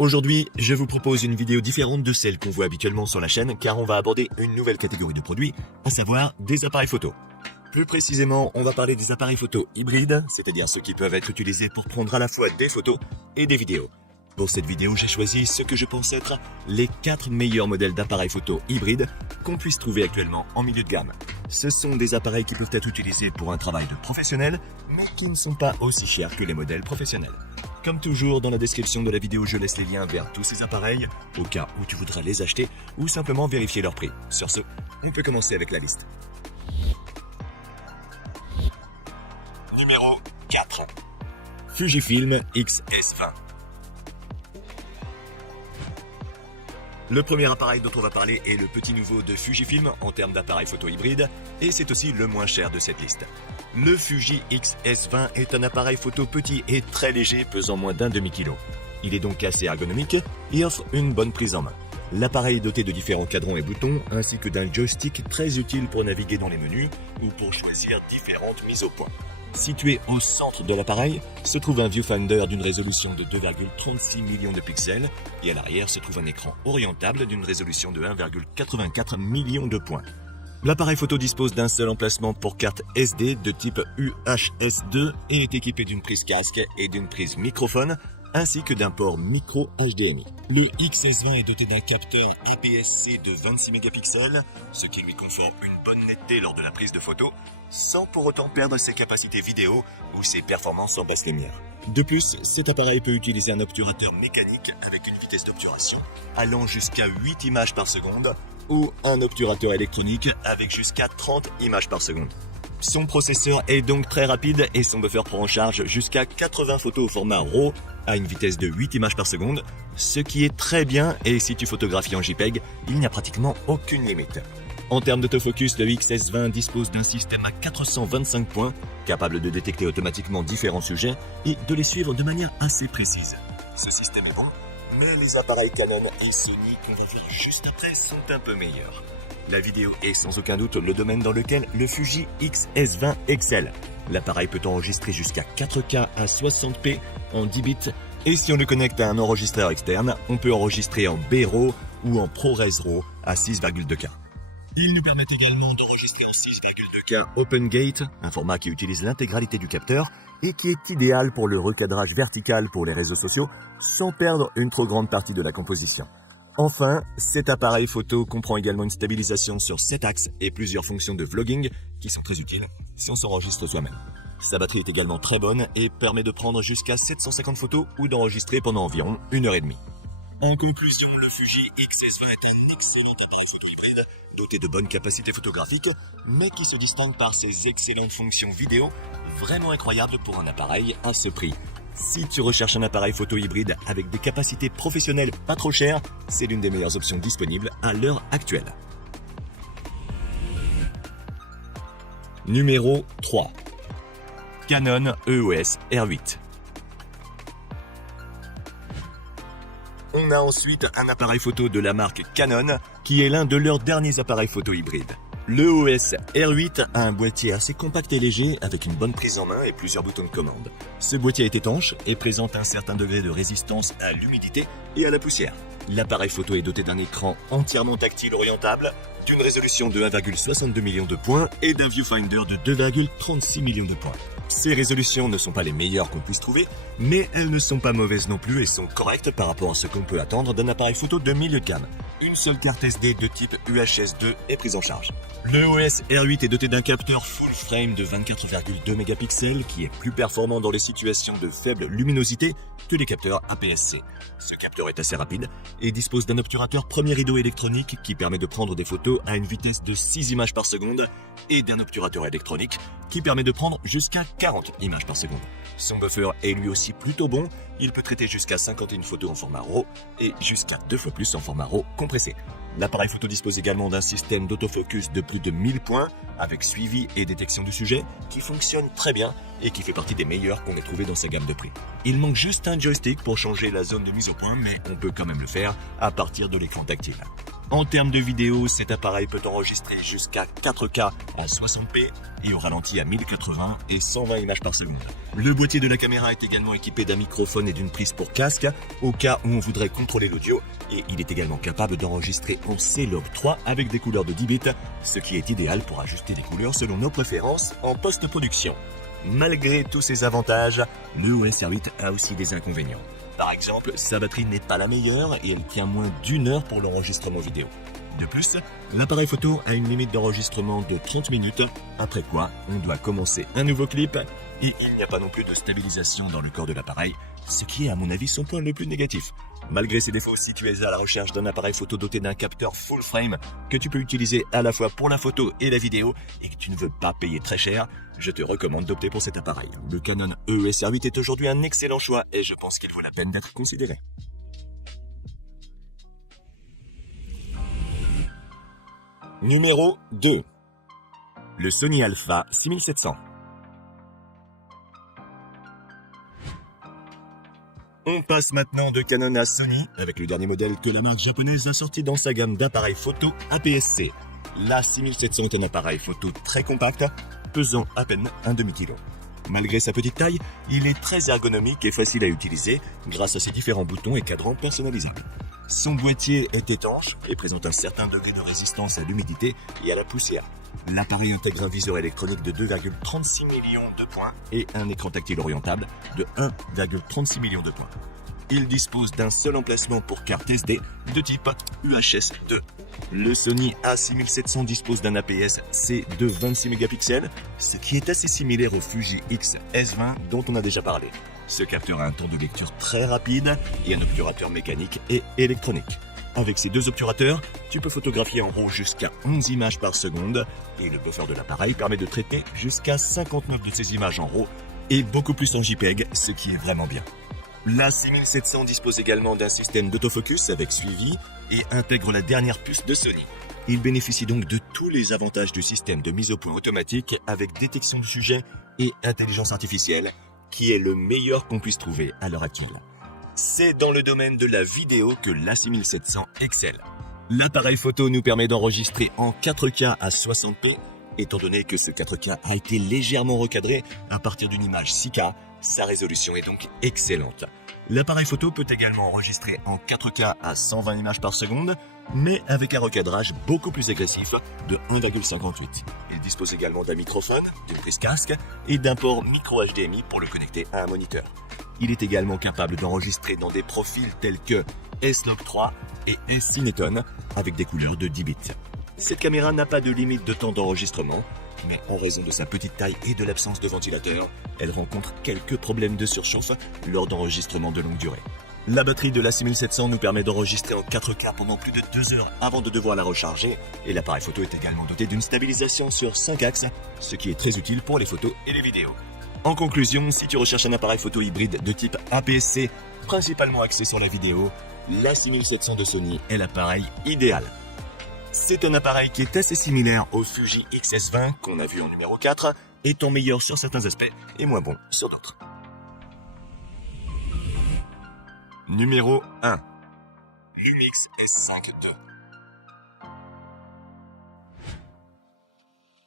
Aujourd'hui, je vous propose une vidéo différente de celle qu'on voit habituellement sur la chaîne car on va aborder une nouvelle catégorie de produits, à savoir des appareils photo. Plus précisément, on va parler des appareils photo hybrides, c'est-à-dire ceux qui peuvent être utilisés pour prendre à la fois des photos et des vidéos. Pour cette vidéo, j'ai choisi ce que je pense être les 4 meilleurs modèles d'appareils photo hybrides qu'on puisse trouver actuellement en milieu de gamme. Ce sont des appareils qui peuvent être utilisés pour un travail de professionnel, mais qui ne sont pas aussi chers que les modèles professionnels. Comme toujours, dans la description de la vidéo, je laisse les liens vers tous ces appareils, au cas où tu voudras les acheter ou simplement vérifier leur prix. Sur ce, on peut commencer avec la liste. Numéro 4. Fujifilm X-S20. Le premier appareil dont on va parler est le petit nouveau de Fujifilm en termes d'appareil photo hybride, et c'est aussi le moins cher de cette liste. Le Fuji X-S20 est un appareil photo petit et très léger, pesant moins d'un demi-kilo. Il est donc assez ergonomique et offre une bonne prise en main. L'appareil est doté de différents cadrans et boutons, ainsi que d'un joystick très utile pour naviguer dans les menus ou pour choisir différentes mises au point. Situé au centre de l'appareil se trouve un viewfinder d'une résolution de 2,36 millions de pixels et à l'arrière se trouve un écran orientable d'une résolution de 1,84 millions de points. L'appareil photo dispose d'un seul emplacement pour carte SD de type UHS-2 et est équipé d'une prise casque et d'une prise microphone ainsi que d'un port micro HDMI. Le XS20 est doté d'un capteur APS-C de 26 mégapixels, ce qui lui confère une bonne netteté lors de la prise de photo, sans pour autant perdre ses capacités vidéo ou ses performances en basse lumière. De plus, cet appareil peut utiliser un obturateur mécanique avec une vitesse d'obturation allant jusqu'à 8 images par seconde ou un obturateur électronique avec jusqu'à 30 images par seconde. Son processeur est donc très rapide et son buffer prend en charge jusqu'à 80 photos au format RAW à une vitesse de 8 images par seconde, ce qui est très bien et si tu photographies en JPEG, il n'y a pratiquement aucune limite. En termes d'autofocus, le XS20 dispose d'un système à 425 points, capable de détecter automatiquement différents sujets et de les suivre de manière assez précise. Ce système est bon, mais les appareils Canon et Sony qu'on va voir juste après sont un peu meilleurs. La vidéo est sans aucun doute le domaine dans lequel le Fuji X-S20 excelle. L'appareil peut enregistrer jusqu'à 4K à 60p en 10 bits et si on le connecte à un enregistreur externe, on peut enregistrer en B-RAW ou en ProRes RAW à 6,2K. Il nous permet également d'enregistrer en 6,2K OpenGate, un format qui utilise l'intégralité du capteur et qui est idéal pour le recadrage vertical pour les réseaux sociaux sans perdre une trop grande partie de la composition. Enfin, cet appareil photo comprend également une stabilisation sur 7 axes et plusieurs fonctions de vlogging qui sont très utiles si on s'enregistre soi-même. Sa batterie est également très bonne et permet de prendre jusqu'à 750 photos ou d'enregistrer pendant environ 1h30. En conclusion, le Fuji X-S20 est un excellent appareil photo hybride doté de bonnes capacités photographiques, mais qui se distingue par ses excellentes fonctions vidéo, vraiment incroyables pour un appareil à ce prix. Si tu recherches un appareil photo hybride avec des capacités professionnelles pas trop chères, c'est l'une des meilleures options disponibles à l'heure actuelle. Numéro 3. Canon EOS R8. On a ensuite un appareil photo de la marque Canon qui est l'un de leurs derniers appareils photo hybrides. Le EOS R8 a un boîtier assez compact et léger avec une bonne prise en main et plusieurs boutons de commande. Ce boîtier est étanche et présente un certain degré de résistance à l'humidité et à la poussière. L'appareil photo est doté d'un écran entièrement tactile orientable, d'une résolution de 1,62 millions de points et d'un viewfinder de 2,36 millions de points. Ces résolutions ne sont pas les meilleures qu'on puisse trouver, mais elles ne sont pas mauvaises non plus et sont correctes par rapport à ce qu'on peut attendre d'un appareil photo de milieu de gamme. Une seule carte SD de type UHS-2 est prise en charge. Le EOS R8 est doté d'un capteur full frame de 24,2 mégapixels qui est plus performant dans les situations de faible luminosité que les capteurs APS-C. Ce capteur est assez rapide et dispose d'un obturateur premier rideau électronique qui permet de prendre des photos à une vitesse de 6 images par seconde et d'un obturateur électronique qui permet de prendre jusqu'à 40 images par seconde. Son buffer est lui aussi plutôt bon, il peut traiter jusqu'à 51 photos en format RAW et jusqu'à 2 fois plus en format RAW compressé. L'appareil photo dispose également d'un système d'autofocus de plus de 1000 points avec suivi et détection du sujet qui fonctionne très bien et qui fait partie des meilleurs qu'on ait trouvé dans sa gamme de prix. Il manque juste un joystick pour changer la zone de mise au point, mais on peut quand même le faire à partir de l'écran tactile. En termes de vidéo, cet appareil peut enregistrer jusqu'à 4K à 60p et au ralenti à 1080 et 120 images par seconde. Le boîtier de la caméra est également équipé d'un microphone et d'une prise pour casque au cas où on voudrait contrôler l'audio, et il est également capable d'enregistrer en C-Log 3 avec des couleurs de 10 bits, ce qui est idéal pour ajuster les couleurs selon nos préférences en post-production. Malgré tous ces avantages, le OS R8 a aussi des inconvénients. Par exemple, sa batterie n'est pas la meilleure et elle tient moins d'1 heure pour l'enregistrement vidéo. De plus, l'appareil photo a une limite d'enregistrement de 30 minutes, après quoi on doit commencer un nouveau clip et il n'y a pas non plus de stabilisation dans le corps de l'appareil, ce qui est à mon avis son point le plus négatif. Malgré ces défauts, si tu es à la recherche d'un appareil photo doté d'un capteur full frame que tu peux utiliser à la fois pour la photo et la vidéo et que tu ne veux pas payer très cher, je te recommande d'opter pour cet appareil. Le Canon EOS R8 est aujourd'hui un excellent choix et je pense qu'il vaut la peine d'être considéré. Numéro 2. Le Sony Alpha 6700. On passe maintenant de Canon à Sony avec le dernier modèle que la marque japonaise a sorti dans sa gamme d'appareils photo APS-C. La 6700 est un appareil photo très compact, pesant à peine un demi-kilo. Malgré sa petite taille, il est très ergonomique et facile à utiliser grâce à ses différents boutons et cadrans personnalisables. Son boîtier est étanche et présente un certain degré de résistance à l'humidité et à la poussière. L'appareil intègre un viseur électronique de 2,36 millions de points et un écran tactile orientable de 1,36 millions de points. Il dispose d'un seul emplacement pour carte SD de type UHS 2. Le Sony A6700 dispose d'un APS-C de 26 mégapixels, ce qui est assez similaire au Fuji X-S20 dont on a déjà parlé. Ce capteur a un temps de lecture très rapide et un obturateur mécanique et électronique. Avec ces deux obturateurs, tu peux photographier en RAW jusqu'à 11 images par seconde et le buffer de l'appareil permet de traiter jusqu'à 59 de ces images en RAW et beaucoup plus en JPEG, ce qui est vraiment bien. La 6700 dispose également d'un système d'autofocus avec suivi et intègre la dernière puce de Sony. Il bénéficie donc de tous les avantages du système de mise au point automatique avec détection de sujet et intelligence artificielle, qui est le meilleur qu'on puisse trouver à l'heure actuelle. C'est dans le domaine de la vidéo que l'A6700 excelle. L'appareil photo nous permet d'enregistrer en 4K à 60p, étant donné que ce 4K a été légèrement recadré à partir d'une image 6K, sa résolution est donc excellente. L'appareil photo peut également enregistrer en 4K à 120 images par seconde, mais avec un recadrage beaucoup plus agressif de 1,58. Il dispose également d'un microphone, d'une prise casque et d'un port micro HDMI pour le connecter à un moniteur. Il est également capable d'enregistrer dans des profils tels que S-Log 3 et S-Cineton avec des couleurs de 10 bits. Cette caméra n'a pas de limite de temps d'enregistrement, mais en raison de sa petite taille et de l'absence de ventilateur, elle rencontre quelques problèmes de surchauffe lors d'enregistrements de longue durée. La batterie de la 6700 nous permet d'enregistrer en 4K pendant plus de 2 heures avant de devoir la recharger, et l'appareil photo est également doté d'une stabilisation sur 5 axes, ce qui est très utile pour les photos et les vidéos. En conclusion, si tu recherches un appareil photo hybride de type APS-C, principalement axé sur la vidéo, la 6700 de Sony est l'appareil idéal. C'est un appareil qui est assez similaire au Fuji X-S20 qu'on a vu en numéro 4, étant meilleur sur certains aspects et moins bon sur d'autres. Numéro 1. Lumix S5 II.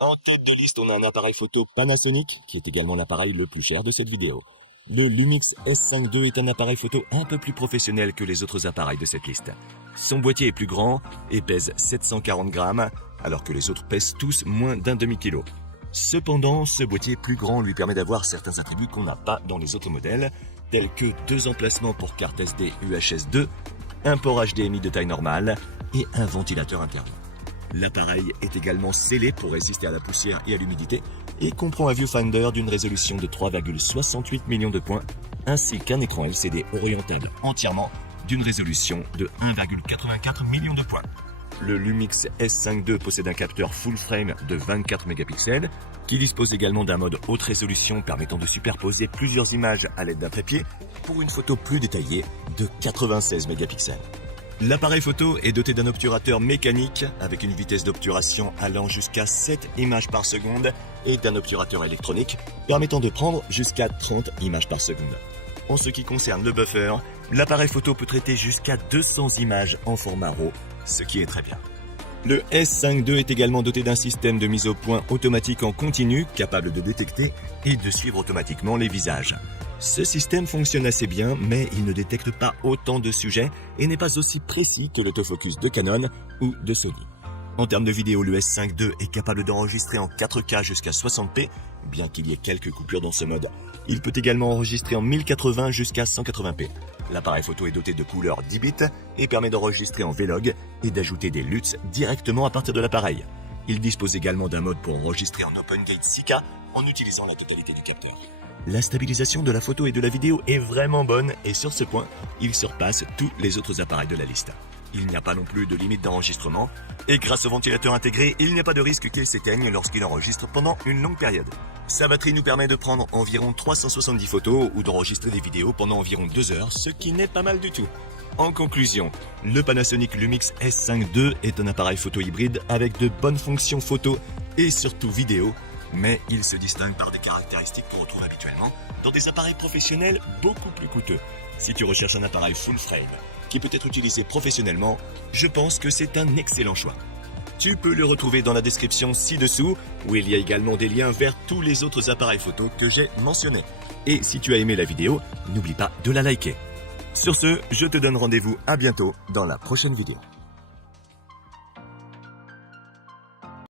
En tête de liste, on a un appareil photo Panasonic, qui est également l'appareil le plus cher de cette vidéo. Le Lumix S5 II est un appareil photo un peu plus professionnel que les autres appareils de cette liste. Son boîtier est plus grand et pèse 740 grammes, alors que les autres pèsent tous moins d'un demi-kilo. Cependant, ce boîtier plus grand lui permet d'avoir certains attributs qu'on n'a pas dans les autres modèles, tels que 2 emplacements pour carte SD UHS 2, un port HDMI de taille normale et un ventilateur interne. L'appareil est également scellé pour résister à la poussière et à l'humidité et comprend un viewfinder d'une résolution de 3,68 millions de points ainsi qu'un écran LCD orientable entièrement d'une résolution de 1,84 millions de points. Le Lumix S5 II possède un capteur full frame de 24 mégapixels qui dispose également d'un mode haute résolution permettant de superposer plusieurs images à l'aide d'un trépied pour une photo plus détaillée de 96 mégapixels. L'appareil photo est doté d'un obturateur mécanique avec une vitesse d'obturation allant jusqu'à 7 images par seconde et d'un obturateur électronique permettant de prendre jusqu'à 30 images par seconde. En ce qui concerne le buffer, L'appareil photo peut traiter jusqu'à 200 images en format RAW, ce qui est très bien. Le S5 II est également doté d'un système de mise au point automatique en continu, capable de détecter et de suivre automatiquement les visages. Ce système fonctionne assez bien, mais il ne détecte pas autant de sujets et n'est pas aussi précis que l'autofocus de Canon ou de Sony. En termes de vidéo, le S5 II est capable d'enregistrer en 4K jusqu'à 60p, bien qu'il y ait quelques coupures dans ce mode. Il peut également enregistrer en 1080 jusqu'à 180p. L'appareil photo est doté de couleurs 10 bits et permet d'enregistrer en Vlog et d'ajouter des LUTs directement à partir de l'appareil. Il dispose également d'un mode pour enregistrer en Open Gate 6K en utilisant la totalité du capteur. La stabilisation de la photo et de la vidéo est vraiment bonne et sur ce point, il surpasse tous les autres appareils de la liste. Il n'y a pas non plus de limite d'enregistrement et grâce au ventilateur intégré, il n'y a pas de risque qu'il s'éteigne lorsqu'il enregistre pendant une longue période. Sa batterie nous permet de prendre environ 370 photos ou d'enregistrer des vidéos pendant environ 2 heures, ce qui n'est pas mal du tout. En conclusion, le Panasonic Lumix S5 II est un appareil photo hybride avec de bonnes fonctions photo et surtout vidéo, mais il se distingue par des caractéristiques qu'on retrouve habituellement dans des appareils professionnels beaucoup plus coûteux. Si tu recherches un appareil full frame qui peut être utilisé professionnellement, je pense que c'est un excellent choix. Tu peux le retrouver dans la description ci-dessous, où il y a également des liens vers tous les autres appareils photo que j'ai mentionnés. Et si tu as aimé la vidéo, n'oublie pas de la liker. Sur ce, je te donne rendez-vous à bientôt dans la prochaine vidéo.